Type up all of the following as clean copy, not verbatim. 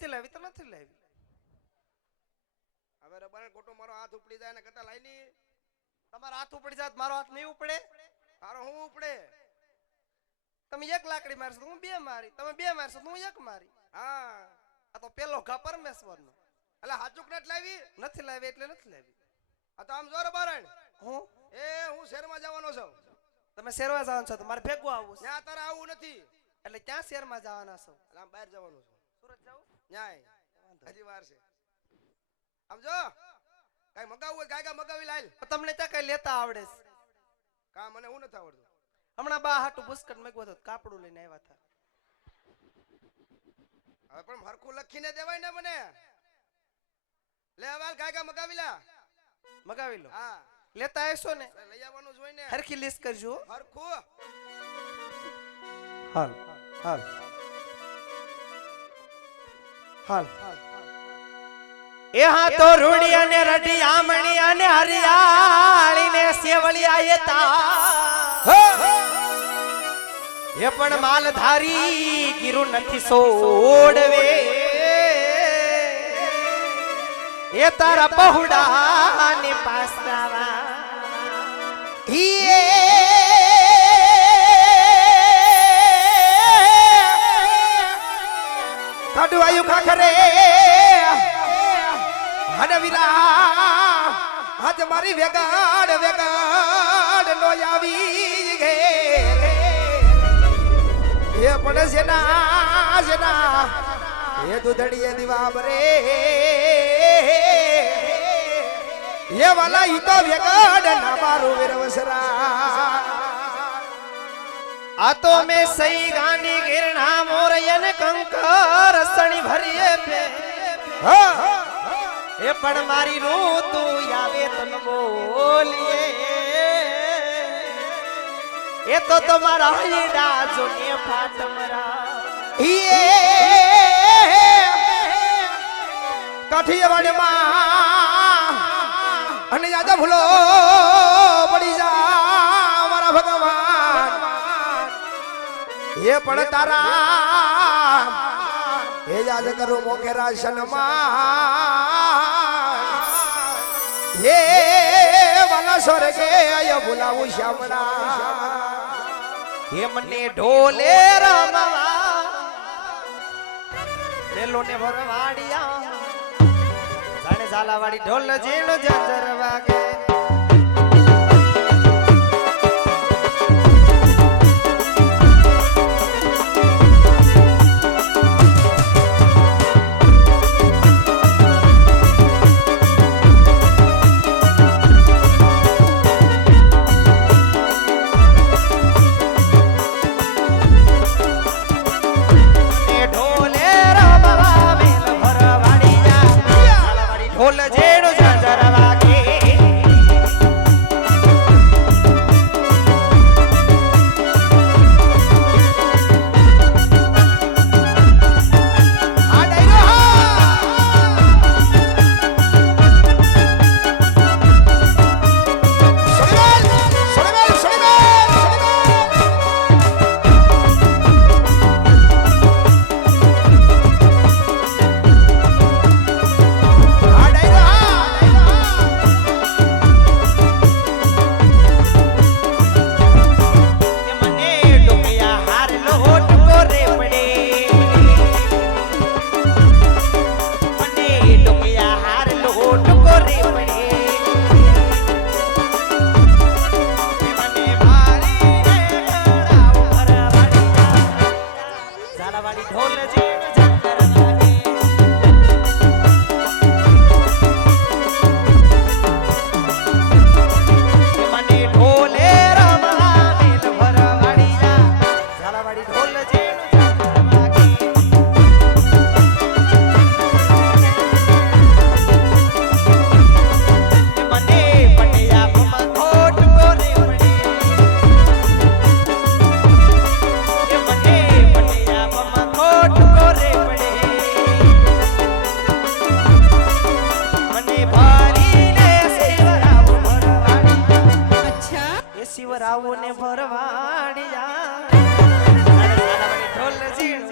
નથી લાવી તો નથી લાવી. હવે રબાને ખોટો મારો હાથ ઉપડી જાય ને કતા લાઈ ની. તમારો હાથ ઉપડી જાય મારો હાથ નહીં ઉપડે. તારો હું ઉપડે. તમે એક લાકડી મારશો હું બે મારી, તમે બે મારશો હું એક મારી. હા આ તો પેલો ઘા પરમેશ્વરનો. એટલે હાચુક નટ લાવી. નથી લાવી એટલે નથી લાવી. આ તો આમ જો રબારણ હું હું શહેરમાં જવાનો છું. તમે શેરવા જવાનું છો તો મારે ભેગું આવવું છે. ત્યાં તારે આવું નથી. એટલે ક્યાં શહેરમાં જવાના છો? એટલે આમ બહાર જવાનું છું. સુરત જાવ ન્યાય હજી વાર છે. આમ જો કઈ મગાવવું હોય ગાયગા મગાવી લાલ. તમને ત્યાં કઈ લેતા આવડે છે? કા મને હું નથી આવડતું. હમણાં બા હાટું બુસ્કટ મેગવો તો કાપડું લઈને આવ્યા હતા. હવે પણ હરખું લખીને દેવાય ને મને. લે હવે ગાયગા મગાવી લા. મગાવી લો. હા લેતા આવશો ને? લઈ આવવાનું જોઈ ને. હરખી લિસ્ટ કરજો. હરખું. હાલ હાલ હાલ. એ હા તો રૂડી અને રડી આમણી અને હરિયાળી ને સેવળિયા એતા એ પણ માલધારી ગીરુ નથી સોડવે એ તારા પહોડા ને પાસરાવા કાઢું આયુ ખાખરે હડવીરા આજ મારી વેગાડ વેગાડ નો આવી ગે એ પણ જેના જેના એ દુધડીએ દીવા બરે એ વાલા ઈ તો વેગાડ ના મારું વિરવસરા આ તો મે સઈ ગાંડી ગિરણા મોરયન કંકર સણી ભરીએ પે એ પણ મારી ઋતુ આવે તન બોલીએ એ તો તમારા હીડા જોને ફાટમરા કાઠિયાવાડમાં અને યાદ ભૂલો પડી જા મારા ભગવાન એ પણ તારા એ યાદ કરું મોકેરા શનમાં એ વાલા સ્વર્ગે આયો ભૂલાવું શ્યામડા એ મને ઢોલે રમવા મેલો ને ભરવાડિયા જાણે ઝાલાવાડી ઢોલ જીણો જંજર વાગે શિવરાવો ને ભરવાડિયા ઢોલ જીણો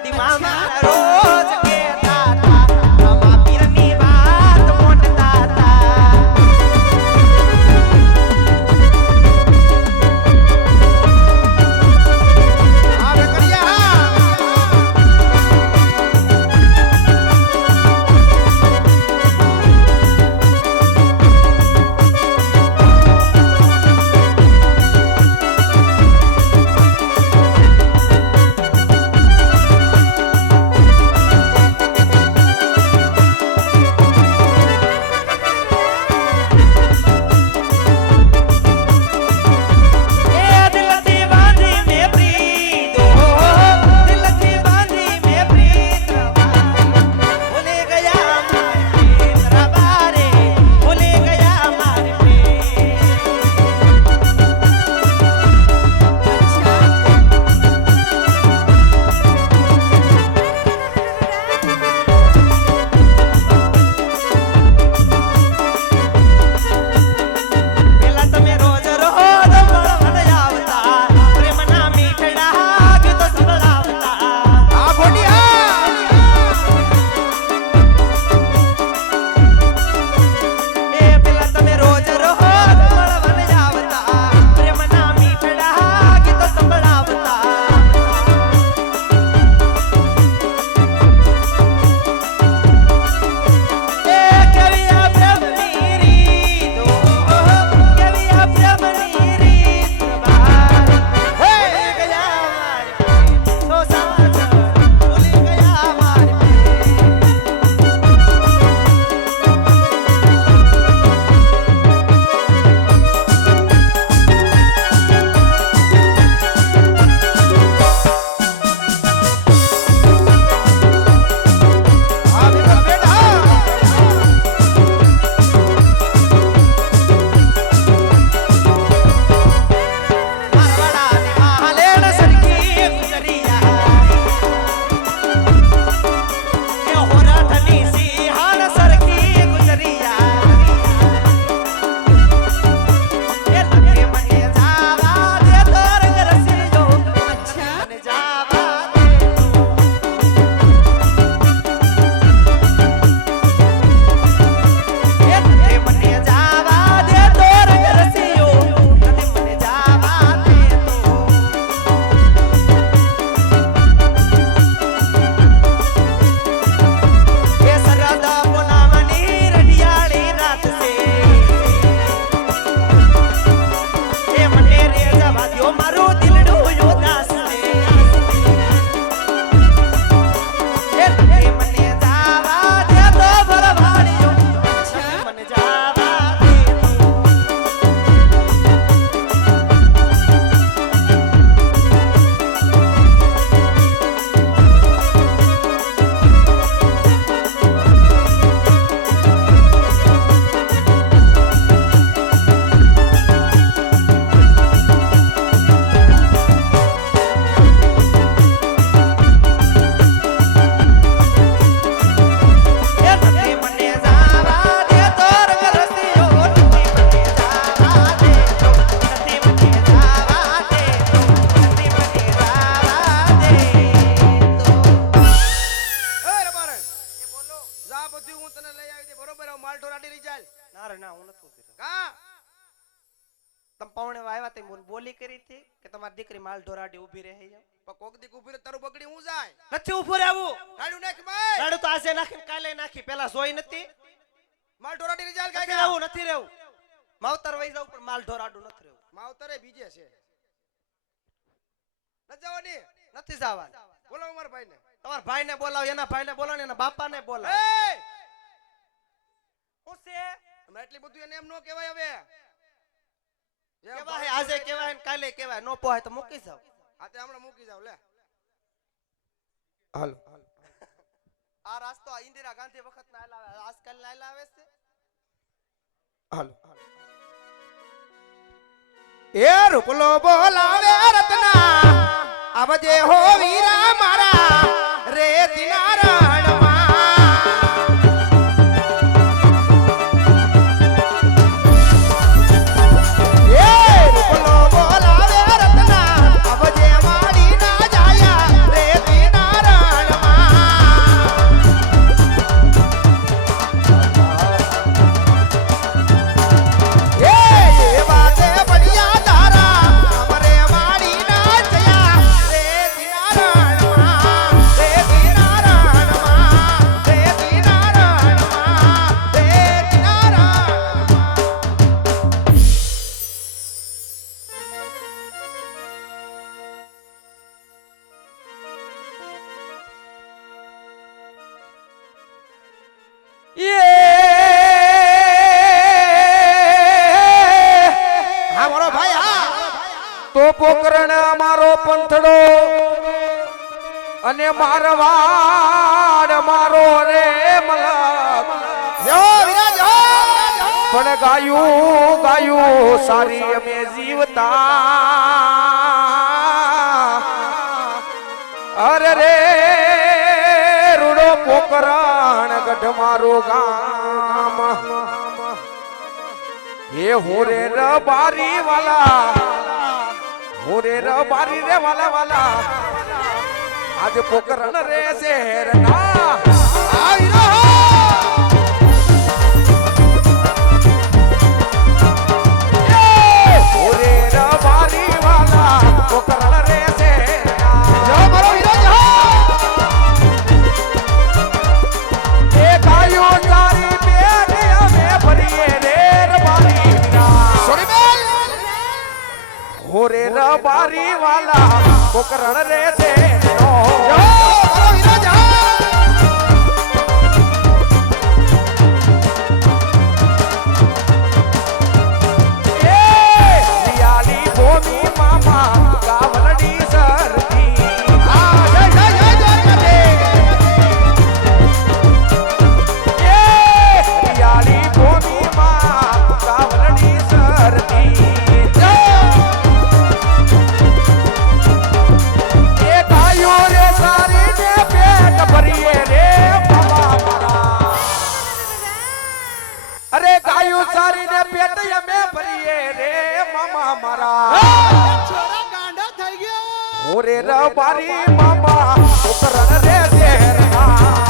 ગાદીમાં મારા રોજ કહેતા હતા અમા પીરની વાત મોટતા હતા આવે કરિયા બોલી કરી હતી કે તમારી દીકરી માલ ઢોરાડી ઊભી રહે છે પણ કોક દીક ઊભી રહે તારું બગડી હું જાય નથી ઊભું રહેવું રાડું નાખ ભાઈ રાડું તો આજે નાખીને કાલે નાખી પેલા જોઈ નથી માલ ઢોરાડી રિજાલ નથી રહેવું નથી રહેવું માવતર વઈ જાવ પણ માલ ઢોરાડું નથી રહેવું માવતરે બીજે છે ન જવાની નથી જવાનું બોલાવો મારા ભાઈને તમારા ભાઈને બોલાવો એના ભાઈને બોલાવો ને એના બાપાને બોલાવો એ હું છે હમણાં એટલી બધું એને એમ નો કહેવાય હવે કેવાય આજે કેવાય ને કાલે કેવાય નો પોહાય તો મૂકી જાવ આતે હમણાં મૂકી જાવ લે હાલો આ રાસ્તો આ ઇન્દિરા ગાંધી વખત ના લાવે આજકાલ ના લાવે છે હાલો એ રૂપલો બોલાવે રત્ના આવજે હો વીરા મારા રે દિનારણમાં બોલાવે રત્ના આવજે મારી ના જાયા રે દિનારણ પોકરણ મારો પંથડો અને મારવાડ મારો રે મલક પણ ગાયું ગાયું સારી અમે જીવતા અરે રે રૂડો પોકરણ ગઢ મારું ગામ હે હોરે રબારી વાલા હોરે રબારી રે વાલા વાલા આજ પોકરણ રે શહેર ના આવી રહો હોરે રબારી વાલા પોકરણ રે શહેર ના જો મારો હીરો જો એ ગાયો તારી પેટ અમે ભરીએ રે રબારી ના સોરી બેલ હોરે રબારી વાલા પોકરણ રે શહેર નો ઓરે રબારી મામા પોકરણ રે શહેર ના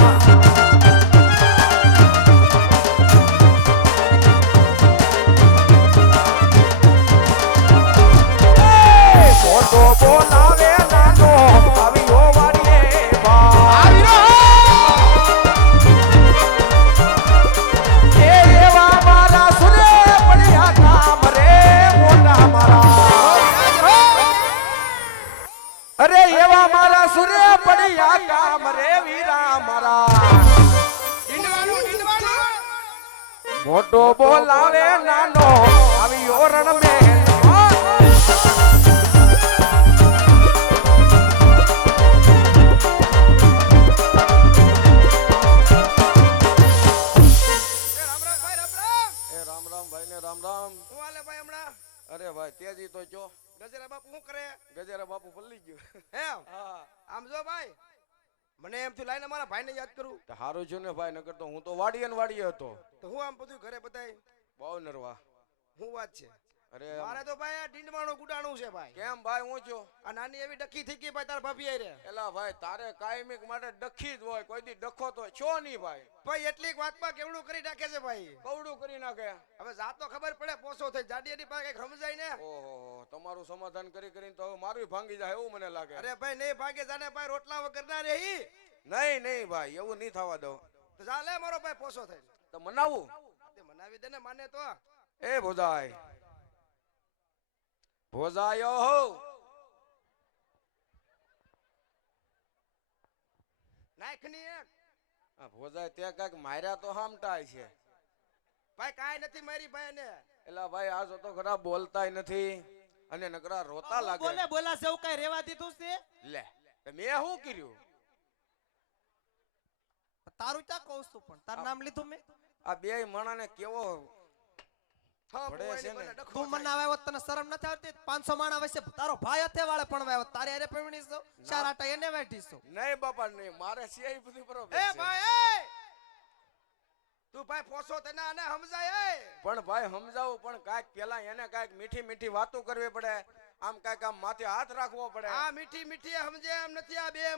મોટો બોલાવે નાનો આવ્યો વાડીએ આવી રહ્યો એવા મારા સુરે પડ્યા કામ રે મોટા મારા અરે એવા મારા સુરે પડ્યા કામ રે વીરા મારા મોટો બોલાવે નાનો આવ્યો રણ મેં અરે ભાઈ તેજી તો જો ગજેરા બાપુ શું કરે ગજેરા બાપુ પલ્લી ગયો એમ હા આમ જો ભાઈ મને એમ થયું લાઈને મારા ભાઈને યાદ કરું તો હારું છું ને ભાઈ નકર તો હું તો વાડીએ હતો તો હું આમ બધું ઘરે બતાય બહુ નરવા હું વાત છે અરે મારે તો ભાઈ આ ડીંડમાનું ગુડાણું છે ભાઈ કેમ ભાઈ હું છો આ નાની એવી ડખી થઈ ગઈ ભાઈ તાર ભાભી આઈ રે એલા ભાઈ તારે કાયમિક માટે ડખી જ હોય કોઈ દી ડખો તો છો નહીં ભાઈ ભાઈ એટલીક વાતમાં કેવડું કરી નાખે છે ભાઈ કવડું કરી નાખે હવે જાત તો ખબર પડે પોસો થઈ જાડી એની પાસે કઈક સમજાય ને ઓહો તમારું સમાધાન કરી કરીને તો હવે મારું ભાંગી જાય એવું મને લાગે અરે ભાઈ નહીં ભાગે જાને ભાઈ રોટલા વગર ના રહી નહીં ભાઈ એવું નહીં થવા દઉં તો ચાલે મારો ભાઈ પોસો થઈ તો મનાવું તે મનાવી દે ને માને તો એ ભોજાય ભોજાયો હો નાખની એક આ ભોજાય તે કાક માર્યા તો હામટાય છે ભાઈ કાઈ નથી મારી ભાઈ ને એલા ભાઈ આજ તો ખરા બોલતાય નથી અને નકરા રોતા લાગે બોલે બોલા છે એવું કઈ રેવા દીધું છે લે તો મેં શું કર્યું તારું ક્યાં કહું છું પણ તારું નામ લીધું મેં આ બે માણાને કેવો પડે છે ને તું મને આવ્યો તને શરમ નથી આવતી 500 માણા વચ્ચે તારો ભાઈ હથે વાળે પણ આવ્યો તારે અરે પીવણી છો ચાર આટા એને બેઠી છો નહીં બાપા નહીં મારે સિયાઈ બધી બરોબર એ છે ભાઈ એ તું ભાઈ પોસો તને આને સમજાય એ પણ ભાઈ સમજાવું પણ કાંઈક પેલા એને કાંઈક મીઠી મીઠી વાતો કરવી પડે આમ કાંઈક આમ માથે હાથ રાખવો પડે આ મીઠી મીઠી સમજે એમ નથી આ બે